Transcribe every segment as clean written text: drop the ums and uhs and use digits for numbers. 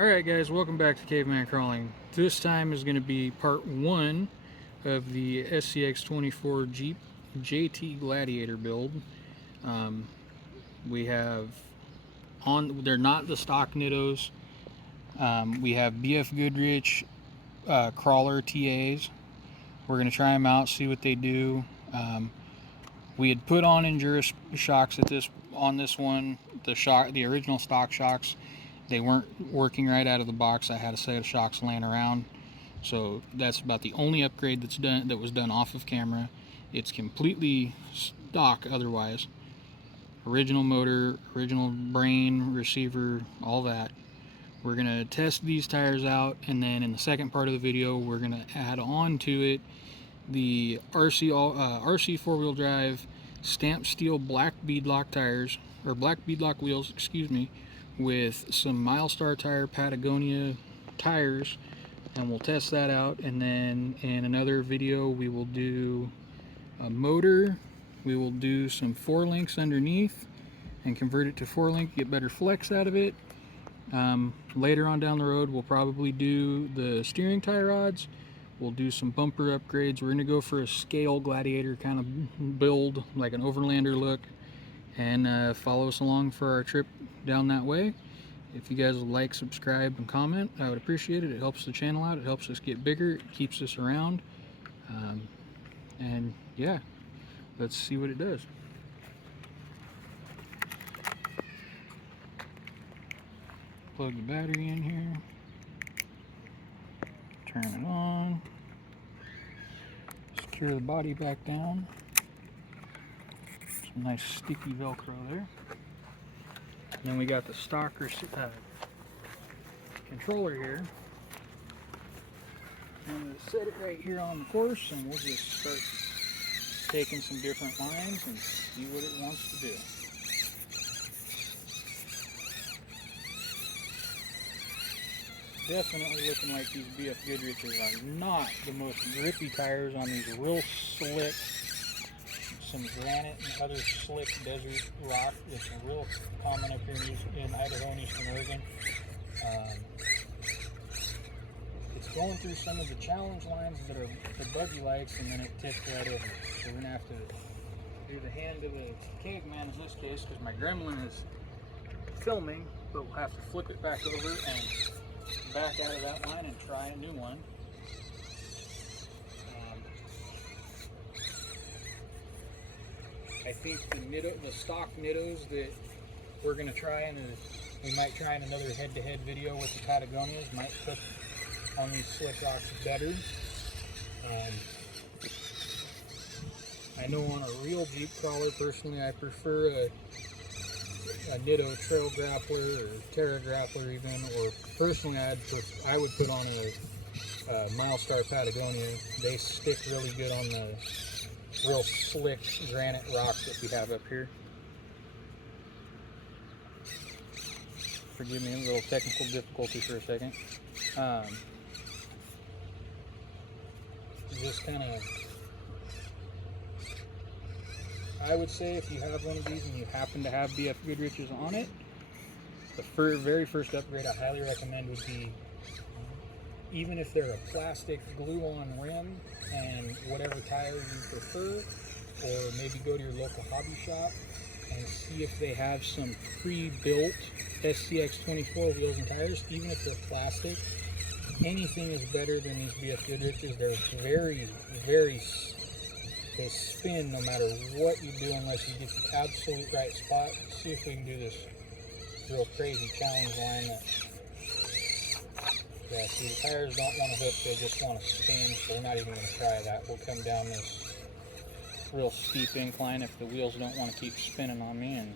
Alright guys, welcome back to Caveman Crawling. This time is going to be part 1 of the scx24 Jeep JT Gladiator build. We have they're not the stock Nittos. We have BF Goodrich crawler TAs. We're going to try them out, see what they do. We had put on Endurance shocks on this one, the original stock shocks. They weren't working right out of the box. I had a set of shocks laying around, so that's about the only upgrade that was done off of camera. It's completely stock otherwise. Original motor, original brain, receiver, all that. We're gonna test these tires out, and then in the second part of the video, we're gonna add on to it the RC four-wheel drive stamped steel black beadlock tires, or black beadlock wheels, excuse me, with some milestar tire Patagonia tires, and we'll test that out. And then in another video we will do a motor, we will do some 4-links underneath and convert it to 4-link, get better flex out of it. Later on down the road we'll probably do the steering tie rods, we'll do some bumper upgrades. We're going to go for a scale gladiator kind of build, like an overlander look, and follow us along for our trip down that way. If you guys would like, subscribe, and comment, I would appreciate it. It helps the channel out, it helps us get bigger, it keeps us around, and yeah, let's see what it does. Plug the battery in here, turn it on, secure the body back down. Some nice sticky Velcro there. And then we got the stock controller here. I'm going to set it right here on the course, and we'll just start taking some different lines and see what it wants to do. Definitely looking like these BF Goodriches are not the most grippy tires on these real slick, some granite and other slick desert rock. It's a real common up here in Idaho and Eastern Oregon. It's going through some of the challenge lines that are the buggy likes, and then it tipped right over. So we're going to have to do the hand of the caveman in this case, because my gremlin is filming, but we'll have to flip it back over and back out of that line and try a new one. I think the stock Nittos that we're going to try, we might try in another head-to-head video with the Patagonias, might put on these slick rocks better. I know on a real Jeep crawler, personally, I prefer a Nitto Trail Grappler or Terra Grappler even, or personally I would put on a milestar Patagonia. They stick really good on the real slick granite rock that we have up here. Forgive me, a little technical difficulty for a second. Just kind of, I would say if you have one of these and you happen to have BF Goodriches on it, the very first upgrade I highly recommend would be, even if they're a plastic glue-on rim and whatever tire you prefer, or maybe go to your local hobby shop and see if they have some pre-built scx24 wheels and tires. Even if they're plastic, anything is better than these BF Goodriches. They're they spin no matter what you do unless you get the absolute right spot. Let's see if we can do this real crazy challenge line that, yeah, see, the tires don't want to hook, they just want to spin, so we're not even going to try that. We'll come down this real steep incline if the wheels don't want to keep spinning on me, and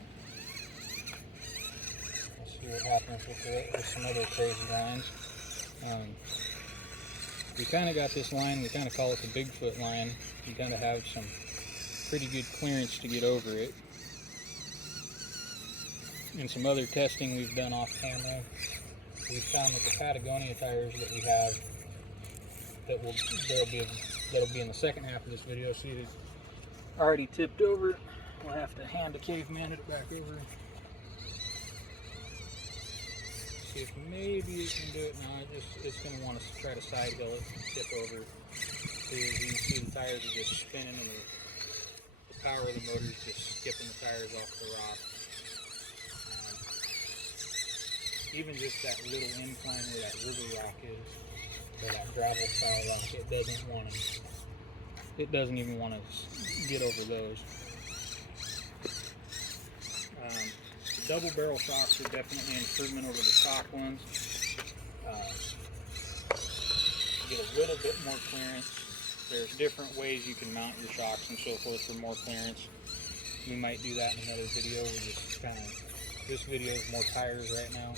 we'll see what happens with some other crazy lines. We kind of got this line, we kind of call it the Bigfoot line. You kind of have some pretty good clearance to get over it. In some other testing we've done off camera, we found that the Patagonia tires that we have, that'll be in the second half of this video. See, it's already tipped over. We'll have to hand a caveman it back over. see if maybe it can do it. No, it's going to want to try to side hill it, tip over. So as you can see, the tires are just spinning, and the power of the motor is just skipping the tires off the rock. Even just that little incline where that river rock is, or that gravel style rock, it doesn't even want to get over those. The double barrel shocks are definitely an improvement over the stock ones. You get a little bit more clearance. There's different ways you can mount your shocks and so forth for more clearance. We might do that in another video. This video is more tires right now.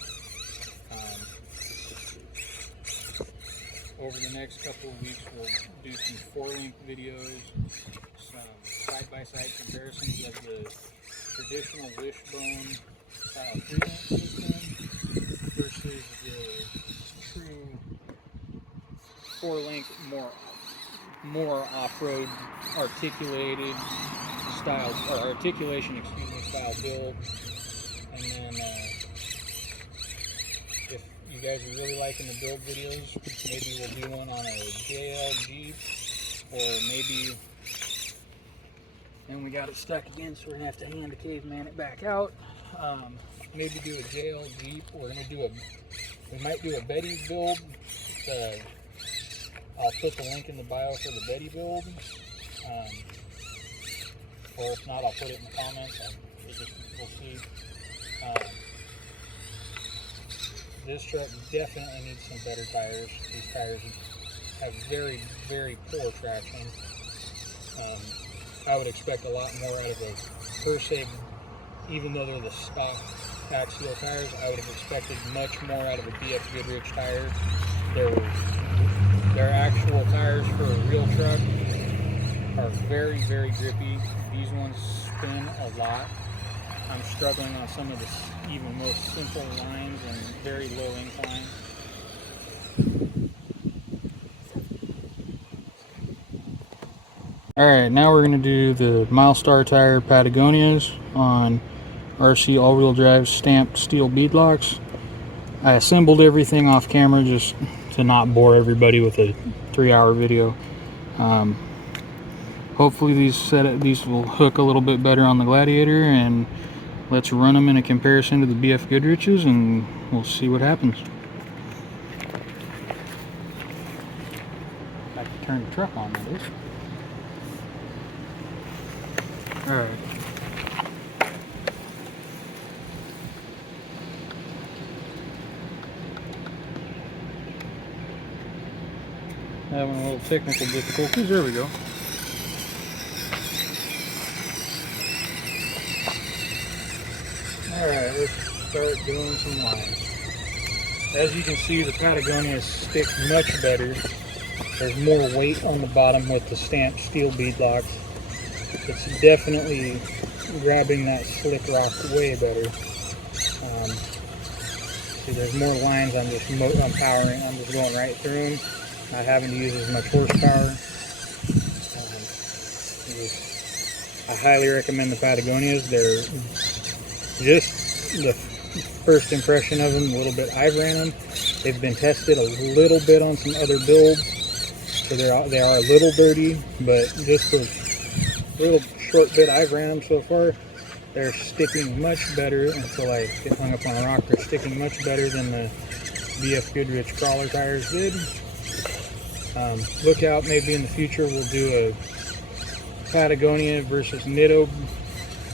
Over the next couple of weeks, we'll do some 4-link videos, some side-by-side comparisons of the traditional wishbone style 3-link system versus the true 4-link, more off-road articulated style, or articulation, style build. And then if you guys are really liking the build videos, maybe we'll do one on a JL Jeep, or maybe, and we got it stuck again, so we're gonna have to hand the caveman it back out. Maybe do a JL Jeep. We might do a Betty build. I'll put the link in the bio for the Betty build, or if not, I'll put it in the comments. We'll see. This truck definitely needs some better tires. These tires have very, very poor traction. I would expect a lot more out of a per se, even though they're the stock axial tires, I would have expected much more out of a BF Goodrich tire. Their actual tires for a real truck are very, very grippy. These ones spin a lot. I'm struggling on some of the even most simple lines and very low incline. Alright, now we're going to do the milestar tire Patagonias on RC all-wheel drive stamped steel beadlocks. I assembled everything off camera just to not bore everybody with a 3-hour video. Hopefully these will hook a little bit better on the Gladiator, and let's run them in a comparison to the BF Goodrich's and we'll see what happens. I can turn the truck on, that is. Alright. Having a little technical difficulties. There we go. Alright, let's start doing some lines. As you can see, the Patagonia sticks much better. There's more weight on the bottom with the stamped steel beadlocks. It's definitely grabbing that slick rock way better. See, there's more lines. I'm just powering. I'm just going right through them, not having to use as much horsepower. I highly recommend the Patagonias. They're just the first impression of them, a little bit. I've ran them. They've been tested a little bit on some other builds, so they are a little dirty, but just the little short bit I've ran them so far, they're sticking much better. Until I get hung up on a rock, they're sticking much better than the BF Goodrich crawler tires did. Look out, maybe in the future we'll do a Patagonia versus Nitto,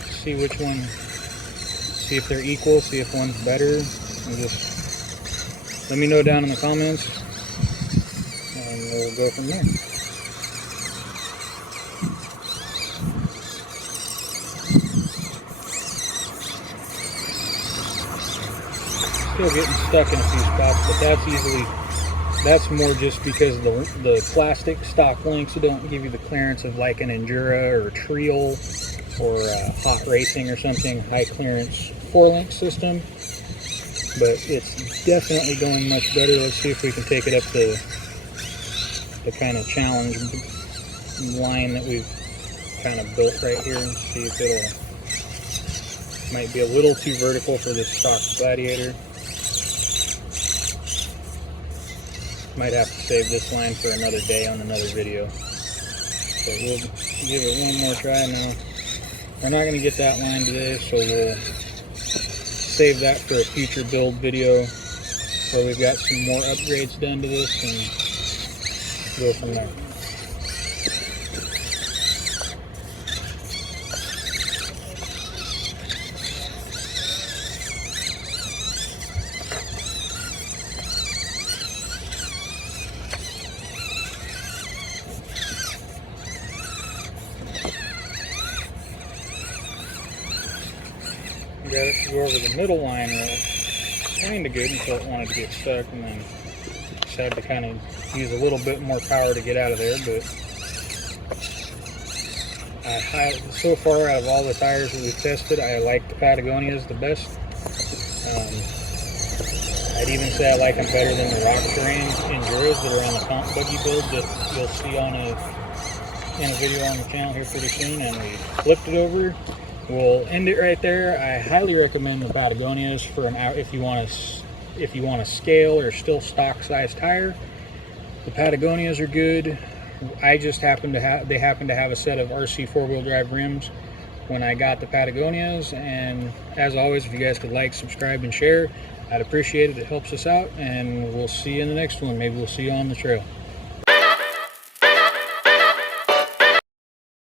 see which one, see if they're equal, see if one's better, and just let me know down in the comments and we'll go from there. Still getting stuck in a few spots, but that's more just because the plastic stock links don't give you the clearance of like an Endura or a Trial or a Hot Racing or something, high clearance 4-link system. But it's definitely going much better. Let's see if we can take it up to the kind of challenge line that we've kind of built right here and see if might be a little too vertical for this stock Gladiator. Might have to save this line for another day on another video. So we'll give it one more try now. We're not going to get that line today, so we'll save that for a future build video where we've got some more upgrades done to this and go from there. Got it to go over the middle line kind of good until it wanted to get stuck, and then decided to kind of use a little bit more power to get out of there. But so far, out of all the tires that we've tested, I like the Patagonias the best. I'd even say I like them better than the Rock Terrain Enduros that are on the comp buggy build that you'll see on in a video on the channel here pretty soon. And we flipped it over. We'll end it right there. I highly recommend the Patagonias for an hour if you want to scale or still stock size tire. The Patagonias are good. I just happen to have a set of RC 4-wheel drive rims when I got the Patagonias. And as always, if you guys could like, subscribe, and share, I'd appreciate it. It helps us out. And we'll see you in the next one. Maybe we'll see you on the trail.